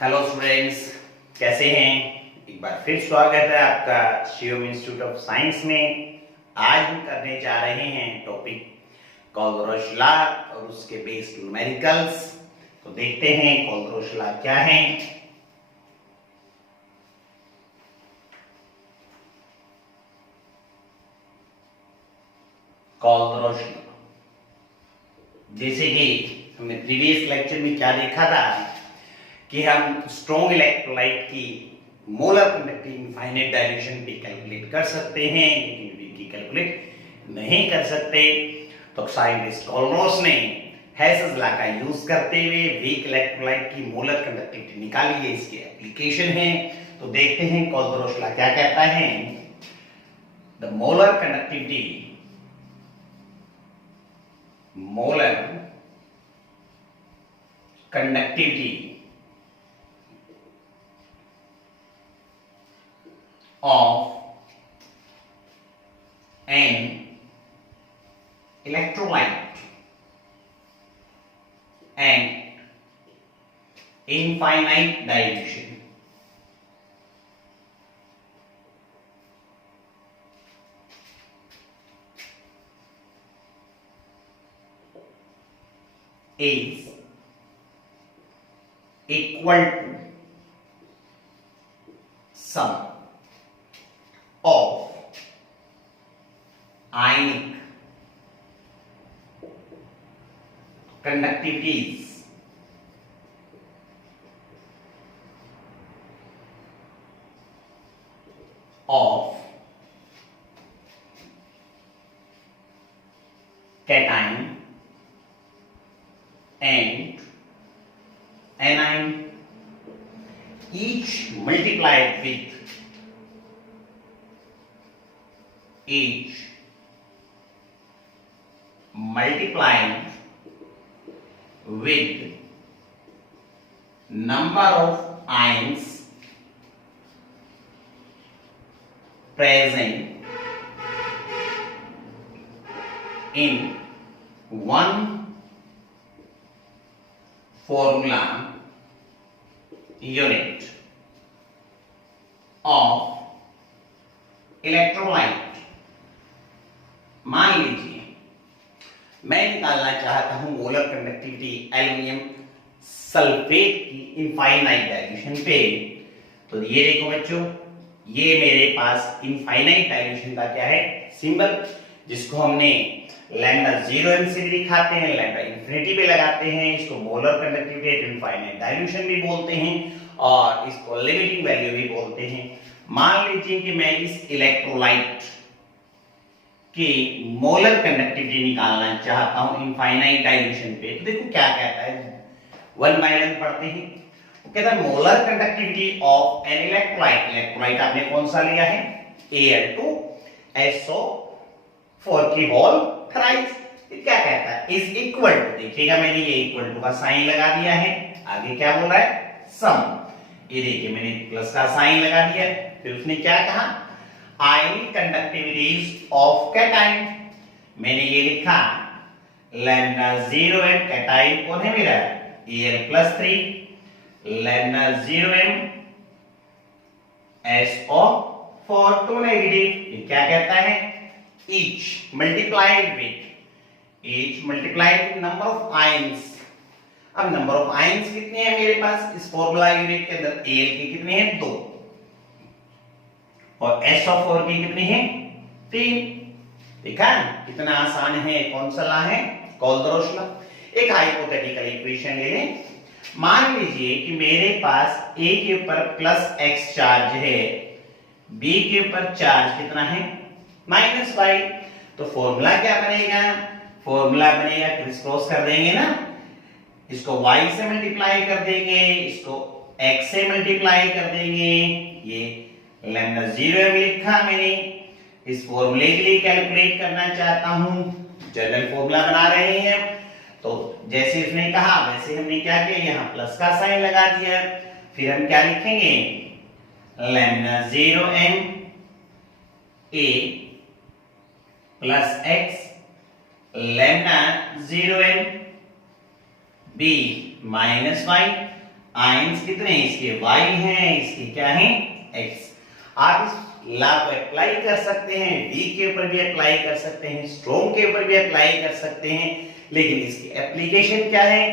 Hello students, कैसे हैं। एक बार फिर स्वागत है आपका शिवम इंस्टीट्यूट ऑफ साइंस में। आज हम करने जा रहे हैं टॉपिक कोलबरुश लॉ और उसके बेस्ड न्यूमेरिकल्स। तो देखते हैं कोलबरुश लॉ क्या है। कोलबरुश लॉ, जैसे कि हमने प्रीवियस लेक्चर में क्या देखा था कि हम स्ट्रॉन्ग इलेक्ट्रोलाइट की मोलर कंडक्टिव इनफाइनाइट डायरेक्शन पे कैलकुलेट कर सकते हैं, लेकिन वीक की कैलकुलेट नहीं कर सकते। तो साइंटिस्ट कोलबरुश ने हेसेस लॉ का यूज करते हुए वीक इलेक्ट्रोलाइट की मोलर कंडक्टिविटी निकाली है। इसकी एप्लीकेशन है। तो देखते हैं कोलबरुश लॉ क्या कहता है। The molar conductivity of an electrolyte and infinite dilution is equal to sum of ionic conductivities of cation and anion, each multiplied with number of ions present in one formula unit of electrolyte. मान लीजिए मैं निकालना चाहता हूं molar conductivity aluminium sulphate की infinite dilution पे। तो ये देखो बच्चों, ये मेरे पास इनफाइनाइट डाइल्यूशन का क्या है सिंबल, जिसको हमने लैम्डा 0m से भी दिखाते हैं, लैम्डा इंफिनिटी पे लगाते हैं। इसको molar conductivity eight infinite dilution भी बोलते हैं और इसको लिमिटिंग वैल्यू भी बोलते हैं। मान लीजिए कि मैं इस इलेक्ट्रोलाइट की मोलर कंडक्टिविटी निकालना चाहता हूं इनफाइनाइट डाइल्यूशन पे। तो देखो क्या कहता है, 1 बाय 1 पढ़ते हैं। वो कहता है molar conductivity of an electrolyte. Electrolyte आपने कौन सा लिया है, Al2SO4 की होल थ्राइस। क्या कहता है, इज इक्वल टू, देखिएगा मैंने ये इक्वल टू का साइन लगा दिया है। आगे क्या बोल रहा है, सम। ये देखिए मैंने प्लस का साइन लगा दिया। फिर उसने क्या कहा, आयनिक कंडक्टिविटीज ऑफ कैटाइन। मैंने ये लिखा लैम्डा 0m, कैटाइन कौन है मेरा, Al+3, lambda 0m SO4 to negative. ये क्या कहता है, each multiplied number of ions। अब नंबर ऑफ आयंस कितने हैं मेरे पास इस फॉर्मूला यूनिट के अंदर, Al के कितने हैं 2 और SO4 के कितने हैं 3। देखा कितना आसान है, कौन सा लॉ है, कोलबरुश लॉ। एक हाइपोथेटिकल इक्वेशन ले लें। मान लीजिए कि मेरे पास A के ऊपर प्लस x चार्ज है, B के ऊपर चार्ज कितना है -y। तो फॉर्मूला क्या बनेगा, फॉर्मूला बनेगा क्रिस क्रॉस कर देंगे ना, इसको y से मल्टीप्लाई कर देंगे, इसको x से मल्टीप्लाई कर देंगे। ये लैम्डा 0m लिखा मैंने। इस फॉर्मूले के लिए कैलकुलेट करना चाहता हूं, जनरल फॉर्मूला बना रहे हैं। तो जैसे इसने कहा वैसे हमने क्या किया, यहां प्लस का साइन लगा दिया। फिर हम क्या लिखेंगे, lambda 0m a plus x lambda 0m b minus y। Ions कितने हैं इसके y हैं, इसके क्या हैं x। आप इस लॉ को अप्लाई कर सकते हैं, वीक के ऊपर भी अप्लाई कर सकते हैं, स्ट्रॉन्ग के ऊपर भी अप्लाई कर सकते हैं, लेकिन इसकी एप्लीकेशन क्या है,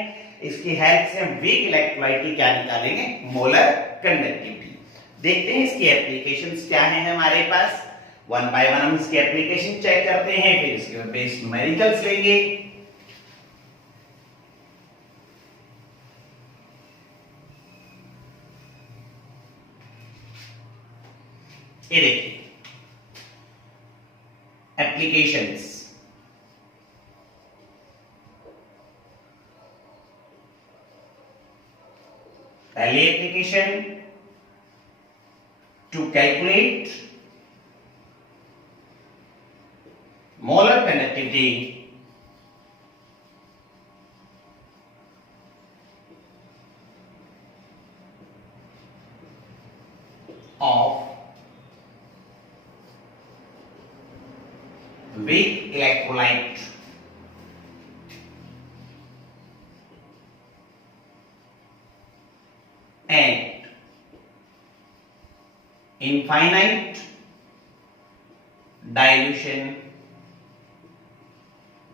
इसकी हेल्प से हम वीक इलेक्ट्रोलाइट की क्या निकालेंगे, मोलर कंडक्टिविटी। देखते हैं इसकी एप्लीकेशंस क्या हैं हमारे पास। वन बाय वन हम इसकी एप्लीकेशन चेक करते हैं, फिर इसके बेस न्यूमेरिकल्स लेंगे। ये देखिए एप्लीकेशंस, पहली application to calculate molar conductivity of weak electrolyte and infinite dilution।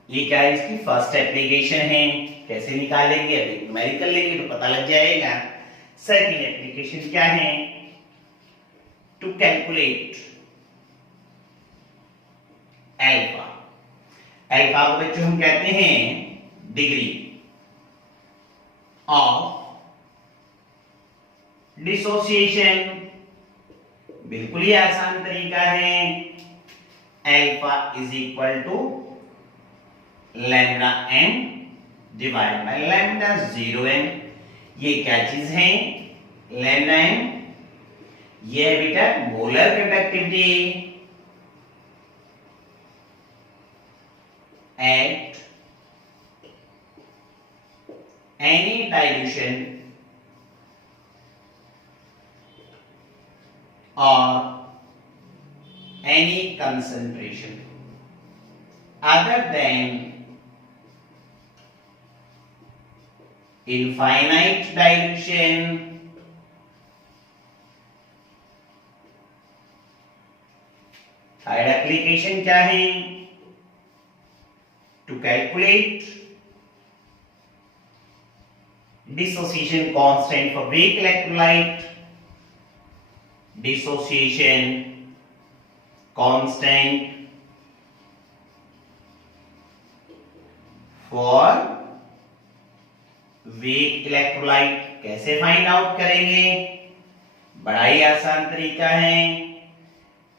ये क्या है, इसकी फर्स्ट एप्लीकेशन है। कैसे निकालेंगे, अभी न्यूमेरिकल लेंगे तो पता लग जाएगा। सेकंड एप्लीकेशन क्या है, टू कैलकुलेट अल्फा। अल्फा को बच्चों हम कहते हैं डिग्री ऑफ डिसोसिएशन। बिल्कुल ही आसान तरीका है। Alpha is equal to lambda m divide by lambda 0m। ये क्या चीज है, लैम्डा एम, ये है बेटा molar conductivity at any dilution or any concentration other than infinite dilution third application क्या है, to calculate dissociation constant for weak electrolyte, dissociation constant for weak electrolyte। कैसे फाइंड आउट करेंगे, बड़ा ही आसान तरीका है।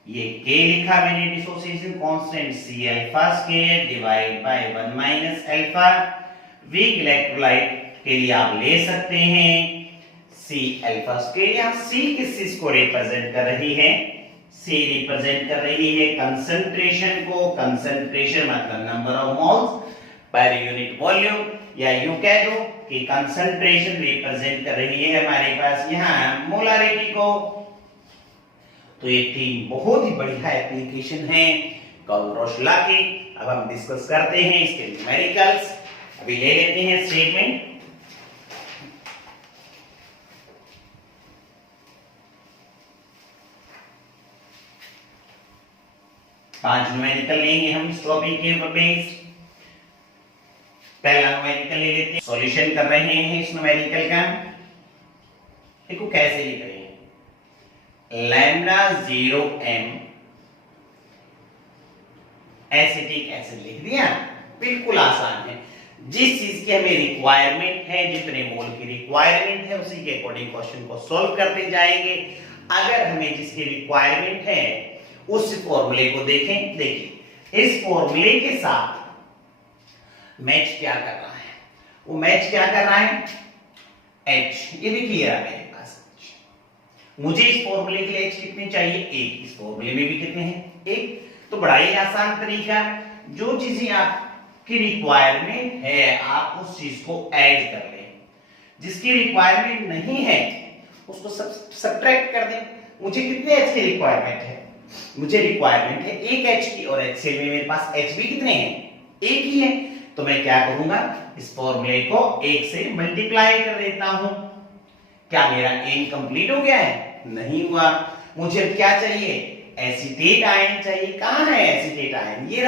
ये k लिखा मैंने dissociation constant C alpha square divide by 1 minus alpha. Weak electrolyte के लिए आप ले सकते हैं C अल्फा स्क्वायर। यहां C किस चीज को रिप्रेजेंट कर रही है, C रिप्रेजेंट कर रही है कंसंट्रेशन को। कंसंट्रेशन मतलब number of moles per unit volume, या यूं कह दो कि कंसंट्रेशन रिप्रेजेंट कर रही है हमारे पास यहां मोलारिटी को। तो ये तीन बहुत ही बढ़िया एप्लीकेशन है कोलबरुश लॉ की। अब हम डिस्कस करते हैं इसके न्यूमेरिकल्स। अभी ले लेते हैं स्टेटमेंट। पांच न्यूमेरिकल लेंगे हम इस टॉपिक के ऊपर बेस्ड। पहला न्यूमेरिकल ले लेते हैं, सॉल्यूशन कर रहे हैं इस न्यूमेरिकल का। देखो कैसे लिख रहे हैं, लैम्डा 0m एसिटिक एसिड लिख दिया। बिल्कुल आसान है। जिस चीज की हमें रिक्वायरमेंट है, जितने मोल की रिक्वायरमेंट है, उसी के अकॉर्डिंग क्वेश्चन को सॉल्व करते जाएंगे। अगर हमें जिसकी रिक्वायरमेंट है उस फॉर्मूले को देखें। देखिए इस फॉर्मूले के साथ मैच क्या कर रहा है, वो मैच क्या कर रहा है, H। ये भी क्लियर है। मुझे इस फॉर्मूले के लिए H कितने चाहिए, 1। इस फॉर्मूले में भी कितने हैं, 1। तो बड़ा ही आसान तरीका, जो चीजें आपकी रिक्वायरमेंट है आप उस चीज को ऐड कर लें। जिसकी रिक्वायरमेंट नहीं है उसको सब्ट्रैक्ट कर दें। मुझे कितने H की रिक्वायरमेंट है, मुझे रिक्वायरमेंट है 1 H की, और HCl में मेरे पास H भी कितने हैं, 1 ही है। तो मैं क्या करूंगा, इस फॉर्मूले को 1 से मल्टीप्लाई कर देता हूं। क्या मेरा एम कंप्लीट हो गया है? नहीं हुआ। मुझे अब क्या चाहिए? एसीटेट आयन चाहिए। कहां है एसीटेट आयन? ये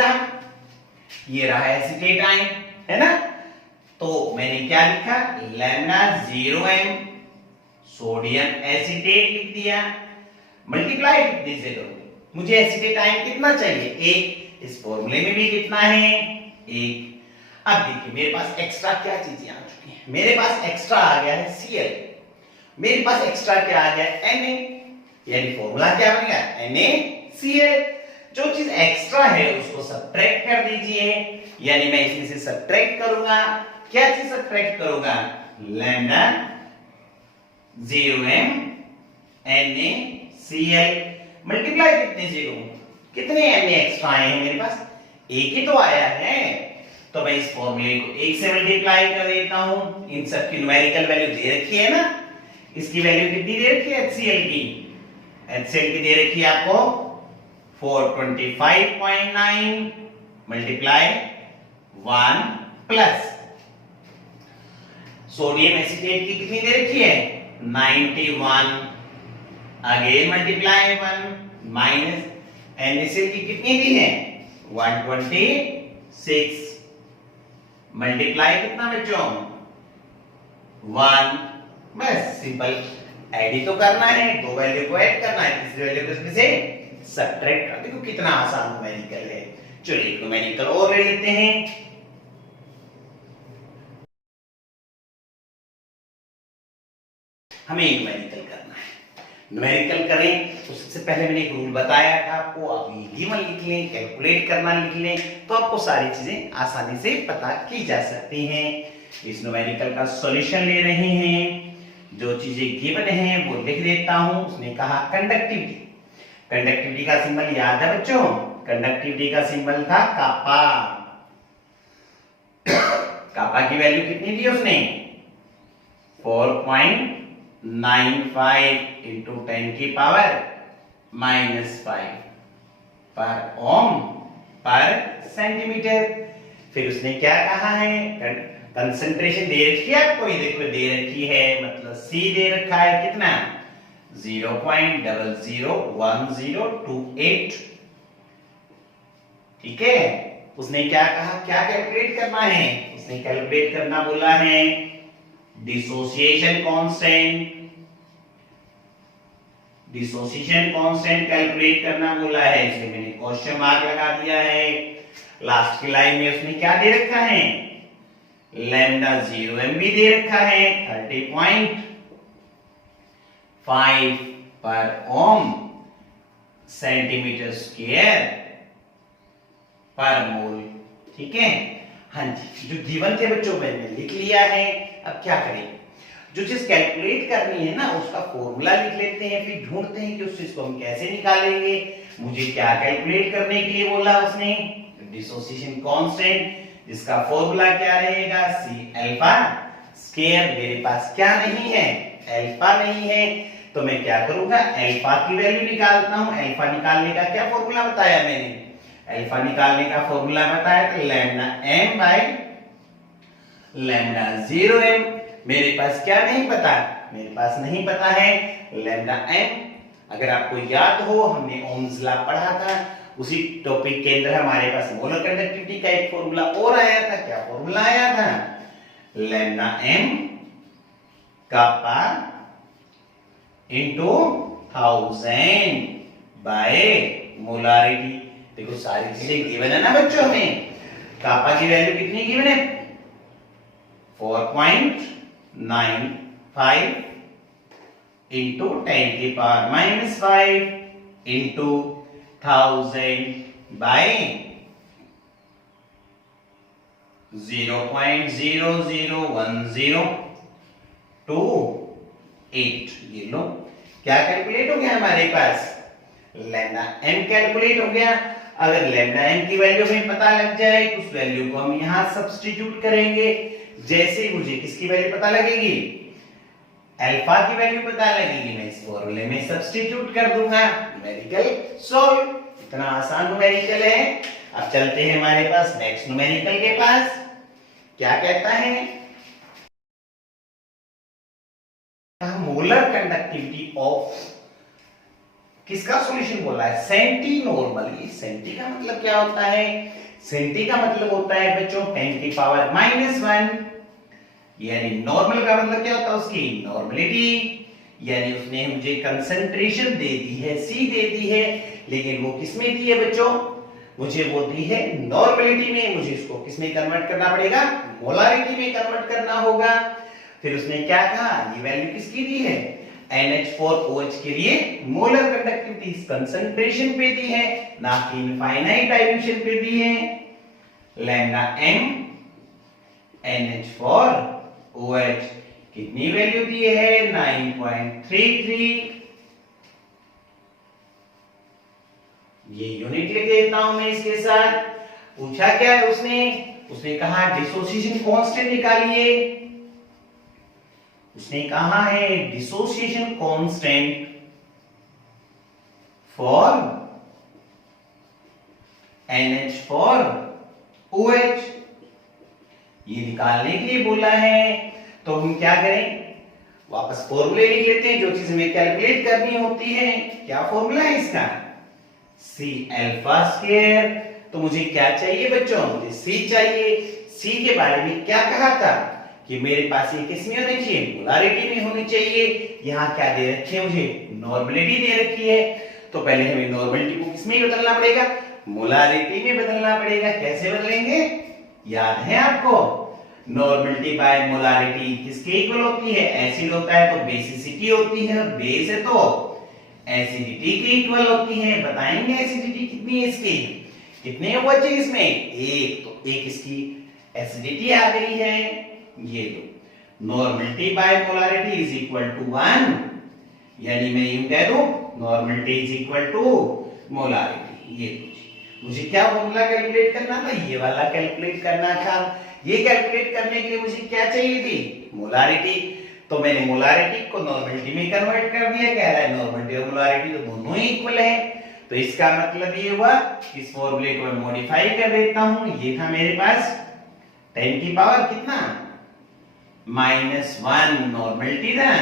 रहा एसीटेट आयन, है ना? तो मैंने क्या लिखा? लैम्डा 0m सोडियम एसीटेट लिख दिया, मल्टीप्लाई कितने से करूंगी? मुझे एसीटेट आयन कितना चाहिए? 1। इस फॉर्मूले में भी कितना है? 1। अब देखिए मेरे पास एक्स्ट्रा क्या चीजें आ चुकी हैं। मेरे पास एक्स्ट्रा आ गया है Cl, मेरे पास एक्स्ट्रा क्या आ गया है? Na, यानी फॉर्मूला क्या बन गया? NaCl। जो चीज एक्स्ट्रा है उसको सब्ट्रैक्ट कर दीजिए, यानी मैं इसमें से सब्ट्रैक्ट करूंगा। क्या चीज सब्ट्रैक्ट करूंगा? लैम्डा 0m NaCl मल्टीप्लाई कितने से करूं? कितने Na एक्स्ट्रा आए हैं मेरे पास? एक ही तो आया है, तो मैं इस फॉर्मूले को 1 से मल्टीप्लाई कर देता हूं। इन सब की न्यूमेरिकल वैल्यू दे रखी है ना, इसकी वैल्यू कितनी दे रखी है? HCl की, HCl की दे रखी है आपको 425.9 मल्टीप्लाई 1 प्लस सोडियम एसीटेट की कितनी दे रखी है? 91, अगेन मल्टीप्लाई 1 माइनस NaCl की कितनी दी है? 126 मल्टीप्लाई कितना बच्चों? 1। बस सिंपल ऐड ही तो करना है, दो वैल्यू को ऐड करना है, तीसरी वैल्यू को इसमें से सब्ट्रैक्ट कर। देखो कितना आसान न्यूमेरिकल है। चलिए एक न्यूमेरिकल और ले लेते हैं। हमें न्यूमेरिकल करना है। न्यूमेरिकल करें तो सबसे पहले मैंने एक रूल बताया था आपको, आप गिवन लिख लें, कैलकुलेट करना लिख लें, तो आपको सारी चीजें आसानी से पता की जा सकती हैं। इस न्यूमेरिकल का सॉल्यूशन ले रहे हैं, जो चीजें गिवन हैं वो लिख देता हूं। उसने कहा कंडक्टिविटी, कंडक्टिविटी का सिंबल याद है बच्चों? कंडक्टिविटी का सिंबल था कापा। कापा की वैल्यू कितनी दी उसने? 4.95 इंटू 10 की पावर -5 पर ओम पर सेंटीमीटर। फिर उसने क्या कहा है? कंसंट्रेशन दे रखी है आपको, ये देखो दे रखी है, मतलब C दे रखा है कितना? 0.001028। ठीक है। उसने क्या कहा? क्या कैलकुलेट करना है? उसने कैलकुलेट करना बोला है dissociation constant, dissociation constant calculate करना बोला है, इसलिए मैंने क्वेश्चन मार्क लगा दिया है। लास्ट की लाइन में उसने क्या दे रखा है? लैम्डा 0m भी दे रखा है 30.5 पर ओम सेंटीमीटर स्क्वायर पर मोल। ठीक है। हाँ जी, जो गिवन थे बच्चों मैंने लिख लिया है। अब क्या करें? जो चीज कैलकुलेट करनी है ना उसका फॉर्मूला लिख लेते हैं, फिर ढूंढते हैं कि उस चीज को हम कैसे निकालेंगे। मुझे क्या कैलकुलेट करने के लिए बोला उसने? डिसोसिएशन कांस्टेंट, जिसका फॉर्मूला क्या रहेगा? C alpha square. मेरे पास क्या नहीं है? अल्फा नहीं है, तो मैं क्या करूंगा? अल्फा की वैल्यू निकालता हूं। अल्फा निकालने का क्या फॉर्मूला बताया मैंने? अल्फा निकालने का फॉर्मूला बताया तो lambda m bye lambda 0m। मेरे पास क्या नहीं पता? मेरे पास नहीं पता है लैम्डा m। अगर आपको याद हो हमने ओम्स लॉ पढ़ा था, उसी टॉपिक के अंदर हमारे पास मोलर कंडक्टिविटी का एक फॉर्मूला और आया था। क्या फॉर्मूला आया था? लैम्डा m कापा इनटू 1000 बाय मोलारिटी। देखो सारी चीजें गिवन है ना बच्चों हमें। कापा की वैल्यू कितनी गिवन है? 4.95 इंटू 10 की पावर -5 इंटू 1000 बाय 0.001028। ये लो क्या कैलकुलेट हो गया हमारे पास? लैम्डा m कैलकुलेट हो गया। अगर लैम्डा m की वैल्यू हमें पता लग जाए तो उस वैल्यू को हम यहां सब्स्टिट्यूट करेंगे। जैसे ही मुझे किसकी वैल्यू पता लगेगी? अल्फा की वैल्यू पता लगेगी, मैं इस फॉर्मूले में सब्स्टिट्यूट कर दूंगा। Numerical solve. इतना आसान न्यूमेरिकल है। अब चलते हैं हमारे पास नेक्स्ट न्यूमेरिकल के पास। क्या कहता है? मोलर कंडक्टिविटी ऑफ किसका सॉल्यूशन बोला है, सेंटी नॉर्मल। ये सेंटी का मतलब क्या होता है, सेंटी का मतलब होता है बच्चों 10 की पावर -1, यानी नॉर्मल का मतलब क्या होता है उसकी नॉर्मलिटी, यानी उसने मुझे कंसंट्रेशन दे दी है, सी दे दी है, लेकिन वो किस में दी है बच्चों, मुझे वो दी है नॉर्मलिटी में। मुझे इसको किस में कन्वर्ट करना पड़ेगा, मोलारिटी में कन्वर्ट करना होगा। फिर उसने क्या कहा, ये वैल्यू किसकी दी है, NH4OH के लिए मोलर कंडक्टिविटी कंसंट्रेशन पे दी है, ना कि इनफाइनाइट डाइल्यूशन पे दी है। लैम्डा m NH4OH कितनी वैल्यू दी है, 9.33। ये यूनिट लिख देता हूं मैं इसके साथ। पूछा क्या है उसने कहा डिसोसिएशन कांस्टेंट निकालिए। उसने कहा है डिसोसिएशन कांस्टेंट फॉर NH4OH ये निकालने के लिए बोला है। तो हम क्या करें, वापस फॉर्मूले लिख लेते हैं जो चीज हमें कैलकुलेट करनी होती है। क्या फॉर्मूला है इसका, C∝²। तो मुझे क्या चाहिए बच्चों, मुझे C चाहिए। C के बारे में क्या कहा था कि मेरे पास ये किस में होनी चाहिए, मोलारिटी में होनी चाहिए। यहाँ क्या दे रखी है, मुझे नॉर्मलिटी दे रखी है। तो पहले हमें नॉर्मलिटी को किस में बदलना पड़ेगा, मोलारिटी में बदलना पड़ेगा। कैसे बदलेंगे, याद है आपको, नॉर्मलिटी बाय मोलारिटी किसके इक्वल होती है, एसिड होता है तो बेसिसिटी होती है, बेस है तो एसिडिटी के इक्वल होती है। बताएंगे एसिडिटी कितनी है इसकी, कितने OH है इसमें, एक, तो एक इसकी एसिडिटी आ गई है। ये लो, normality by molarity is equal to 1, यानी मैं यूं कह दूं normality is equal to molarity. ये मुझे क्या फॉर्मूला कैलकुलेट करना था, ये वाला कैलकुलेट करना था। ये कैलकुलेट करने के लिए मुझे क्या चाहिए थी, मोलारिटी। तो मैंने मोलारिटी को नॉर्मलिटी में कन्वर्ट कर दिया। कह रहा है नॉर्मलिटी और मोलारिटी तो दोनों ही इक्वल है। तो इसका मतलब ये हुआ, इस फॉर्मूले को मैं मॉडिफाई कर देता हूं। ये था मेरे पास 10 की पावर कितना, -1 नॉर्मलिटी था,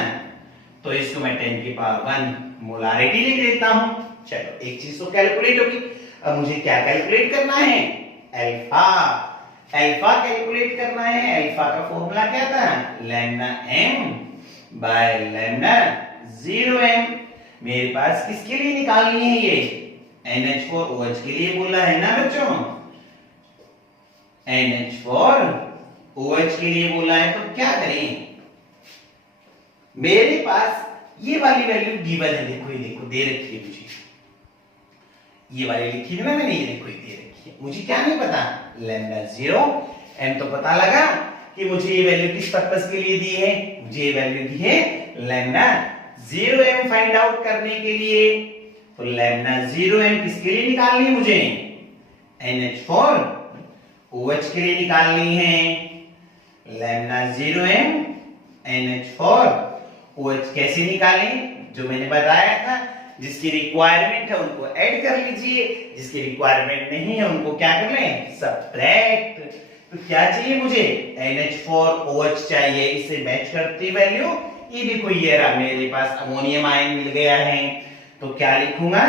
तो इसको मैं 10 की पावर 1 मोलारिटी लिख देता हूं। चलो एक चीज तो कैलकुलेट होगी। अब मुझे क्या कैलकुलेट करना है, अल्फा। अल्फा कैलकुलेट करना है। अल्फा का फॉर्मूला क्या था, lambda m bye lambda 0m। मेरे पास किसके लिए निकालनी है, ये NH4OH के लिए बोला है ना बच्चों, NH4OH के लिए बोला है। तो क्या करें, मेरे पास ये वाली वैल्यू गिवन है, देखो ये देखो दे रखी है मुझे, ये वाली लिखी है ना मैंने, ये देखो ये दे रखी है। मुझे क्या नहीं पता, लैम्डा 0m तो पता लगा कि मुझे ये वैल्यू किस पर्पस के लिए दी है, मुझे ये वैल्यू दी है लैम्डा 0m फाइंड आउट करने के लिए। तो लैम्डा 0m किसके लिए निकालनी है मुझे, NH4OH के लिए निकालनी है। लैम्डा 0m NH4OH कैसे निकालें, जो मैंने बताया था, जिसकी रिक्वायरमेंट है उनको ऐड कर लीजिए, जिसकी रिक्वायरमेंट नहीं है उनको क्या कर लें, सब्ट्रैक्ट। तो क्या चाहिए मुझे, NH4OH चाहिए, इससे मैच करती वैल्यू ये देखो, ये रहा मेरे पास अमोनियम आयन मिल गया है। तो क्या लिखूंगा,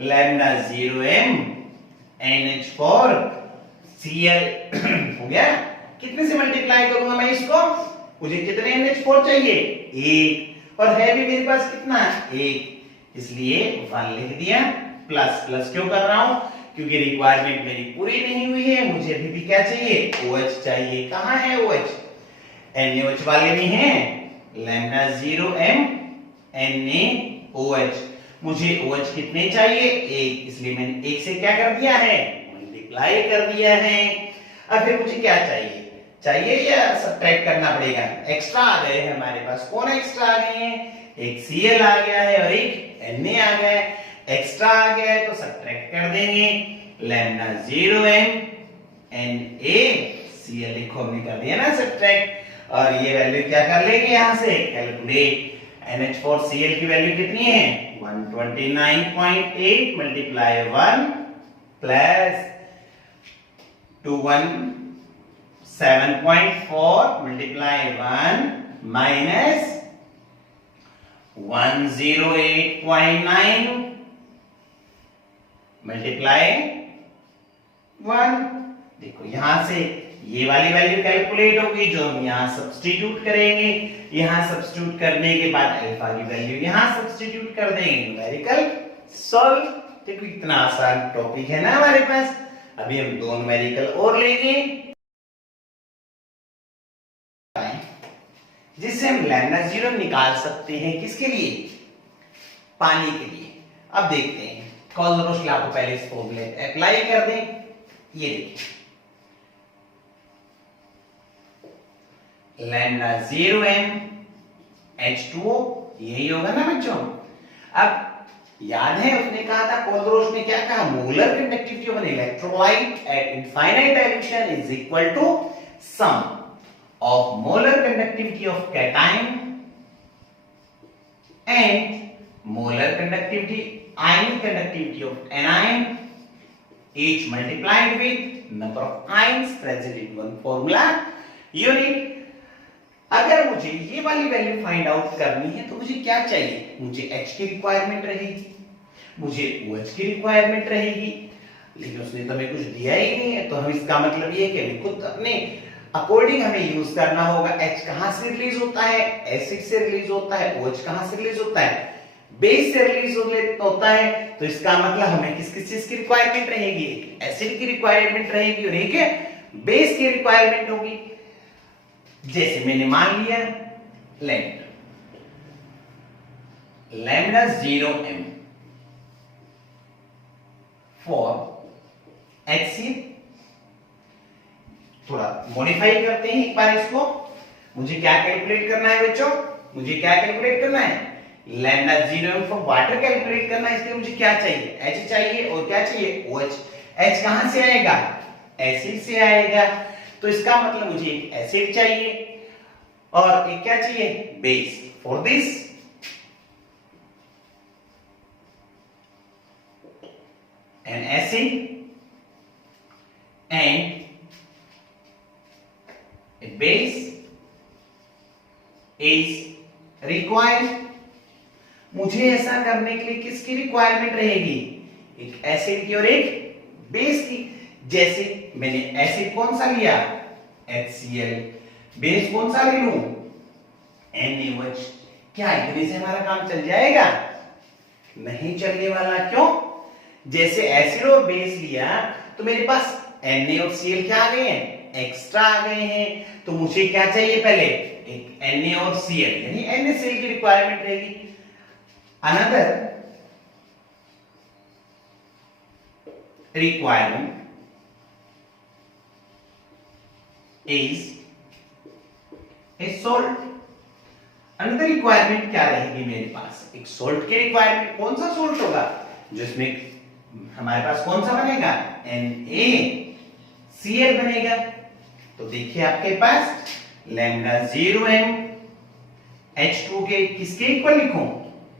लैम्डा 0m NH4Cl हो गया। कितने से मल्टीप्लाई करूंगा मैं इसको, मुझे कितने NH4 चाहिए, एक, और है भी मेरे पास कितना, एक, इसलिए 1 लिख दिया। प्लस प्लस क्यों कर रहा हूं, क्योंकि रिक्वायरमेंट मेरी पूरी नहीं हुई है, मुझे अभी भी क्या चाहिए, OH चाहिए। कहां है OH, NaOH वाले में है, लैम्डा 0m NaOH। मुझे OH कितने चाहिए, एक, इसलिए मैंने एक से क्या कर दिया है, मल्टीप्लाई कर दिया है। अब फिर मुझे क्या चाहिए या सब्ट्रैक्ट करना पड़ेगा, एक्स्ट्रा आ गए हैं हमारे पास। कौन एक्स्ट्रा आ गए हैं, एक Cl आ गया है और एक Na आ गया है। एक्स्ट्रा आ गया है तो सब्ट्रैक्ट कर देंगे। लैम्डा 0m NaCl लिखो, हमने कर दिया ना सब्ट्रैक्ट। और ये वैल्यू क्या कर लेंगे, यहां से कैलकुलेट। NH4Cl की वैल्यू कितनी है, 129.8 multiply 1 plus 217.4 multiply 1 minus 108.9 multiply 1। देखो यहां से ये वाली वैल्यू कैलकुलेट होगी जो हम यहां सब्स्टिट्यूट करेंगे। यहां सब्स्टिट्यूट करने के बाद अल्फा की वैल्यू यहां सब्स्टिट्यूट कर देंगे, न्यूमेरिकल सॉल्व। देखो इतना आसान टॉपिक है ना हमारे पास। अभी हम दो न्यूमेरिकल और लेंगे जिससे हम लैम्डा 0 निकाल सकते हैं। किसके लिए? पानी के लिए। अब देखते हैं, कोलरोश लॉ को पहले इस फॉर्मूले अप्लाई कर दें। ये देखिए लैम्डा 0m H2O, यही होगा ना बच्चों। अब याद है उसने कहा था, कोलरोश ने क्या कहा, molar conductivity of an electrolyte at infinite dilution is equal to sum of molar conductivity of cation and molar conductivity, ion conductivity of anion, each multiplied with number of ions present in one formula unit। अगर मुझे ये वाली value find out करनी है तो मुझे क्या चाहिए? मुझे H की रिक्वायरमेंट रहेगी, मुझे OH की रिक्वायरमेंट रहेगी, लेकिन उसने तो हमें कुछ दिया ही नहीं है। तो हम इसका मतलब ये है कि हमें खुद अपने अकॉर्डिंग हमें यूज करना होगा। H कहां से रिलीज होता है? एसिड से रिलीज होता है। OH कहां से रिलीज होता है? बेस से रिलीज होता है। तो इसका मतलब हमें किस किस चीज की रिक्वायरमेंट रहेगी? एक एसिड की रिक्वायरमेंट रहेगी और एक बेस की रिक्वायरमेंट होगी। जैसे मैंने मान लिया लैम्डा 0m फॉर HCl। थोड़ा मॉडिफाई करते हैं एक बार इसको। मुझे क्या कैलकुलेट करना है बच्चों? मुझे क्या कैलकुलेट करना है? Lambda 0m for water calculate करना है। इसलिए मुझे क्या चाहिए? H चाहिए और क्या चाहिए? OH। H कहां से आएगा? एसिड से आएगा। तो इसका मतलब मुझे एक एसिड चाहिए और एक क्या चाहिए? Base. For this an acid and a base is required। मुझे ऐसा करने के लिए किसकी रिक्वायरमेंट रहेगी? एक एसिड की और एक बेस की। जैसे मैंने एसिड कौन सा लिया? HCl। बेस कौन सा ले लूं? NaOH। क्या इतने से हमारा काम चल जाएगा? नहीं चलने वाला। क्यों? जैसे एसिड और बेस लिया तो मेरे पास Na और Cl क्या आ गए हैं? एक्स्ट्रा आ गए हैं। तो मुझे क्या चाहिए? पहले एक Na और Cl यानी NaCl की रिक्वायरमेंट रहेगी। Another requirement is a salt. Another requirement क्या रहेगी मेरे पास? एक सॉल्ट की रिक्वायरमेंट। कौन सा सॉल्ट होगा? जो इसमें हमारे पास कौन सा बनेगा? NaCl बनेगा। तो देखिए आपके पास लैम्डा 0m H2 के किसके इक्वल लिखूं?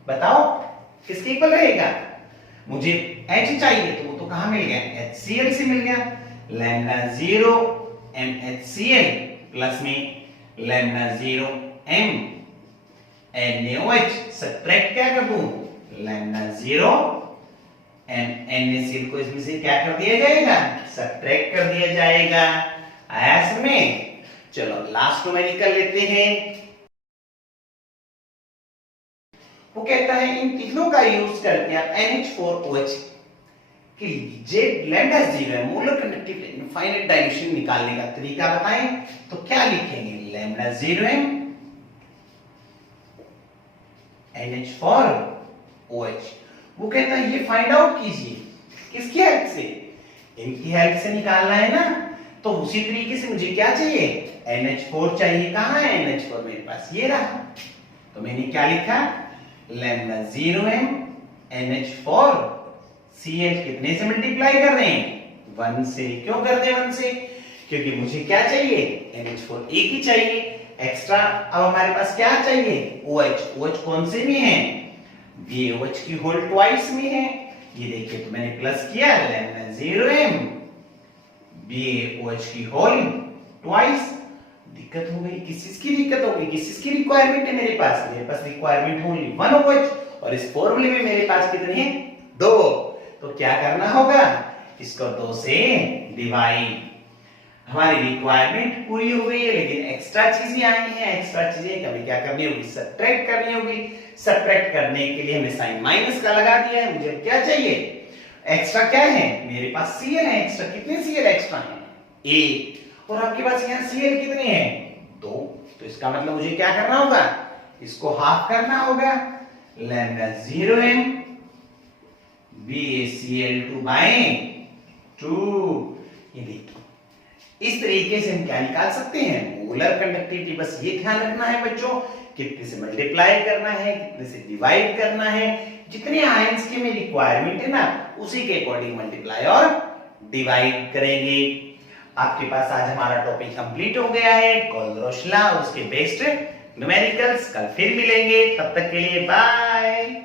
बताओ किसके इक्वल रहेगा? मुझे H चाहिए तो वो तो कहां मिल गया? HCl से मिल गया। लैम्डा 0m HCl प्लस में लैम्डा 0m NaOH सब्ट्रैक्ट क्या कर दूं? लैम्डा 0m NaCl को इसमें से क्या कर दिया जाएगा? सब्ट्रैक्ट कर दिया जाएगा। आया समझ? चलो लास्ट न्यूमेरिकल लेते हैं। वो कहता है इन तीनों का यूज करके आप NH4OH की लीजिए lambda 0 molar conductivity infinite dilution निकालने का तरीका बताएं। तो क्या लिखेंगे? Lambda 0m NH4OH। वो कहता है ये फाइंड आउट कीजिए। किसकी हेल्प से? इनकी हेल्प से निकालना है ना। तो उसी तरीके से मुझे क्या चाहिए? NH4 चाहिए। कहां है NH4? मेरे पास ये रहा। तो मैंने क्या लिखा? लैम्डा 0m NH4Cl कितने से मल्टीप्लाई कर रहे हैं? 1 से। क्यों कर रहे हैं 1 से? क्योंकि मुझे क्या चाहिए? NH4 एक ही चाहिए। एक्स्ट्रा अब हमारे पास क्या चाहिए? OH। OH कौन से में है? BaOH की होल ट्वाइस में है। ये देखिए तो मैंने प्लस किया लैम्डा 0m BaOH की होल ट्वाइस दिक्कत हो गई। किस चीज की दिक्कत हो गई? किस चीज की रिक्वायरमेंट है मेरे पास रिक्वायरमेंट ओनली 1 ऑफ व्हिच, और इस फॉर्मूले में मेरे पास कितने हैं? 2। तो क्या करना होगा? इसको 2 से डिवाइड। हमारी रिक्वायरमेंट पूरी हो गई है, लेकिन एक्स्ट्रा चीजें आई हैं। एक्स्ट्रा चीजें कभी क्या करनी होगी? सब्ट्रैक्ट करनी होगी। सब्ट्रैक्ट करने के लिए हमने साइन माइनस का लगा दिया है। मुझे क्या चाहिए? एक्स्ट्रा क्या है? मेरे पास सीएल है। एक्स्ट्रा कितने सीएल एक्स्ट्रा हैं? 1। और आपके पास यहाँ सीएल कितने हैं? 2। तो इसका मतलब मुझे क्या करना होगा? इसको हाफ करना होगा। Lambda 0m BaCl2 by 2। ये देखिए, इस तरीके से हम क्या निकाल सकते हैं? Molar conductivity. बस ये ध्यान रखना है बच्चों, कितने से मल्टीप्लाई करना है, कितने से डिवाइड करना है। जितने आयंस की मेरी रिक्वायरमेंट है ना, उसी के अकॉर्डिंग मल्टीप्लाई और डिवाइड करेंगे। आपके पास आज हमारा टॉपिक कंप्लीट हो गया है, कोलबरुश लॉ और उसके बेस्ड न्यूमेरिकल्स। कल फिर मिलेंगे, तब तक के लिए बाय।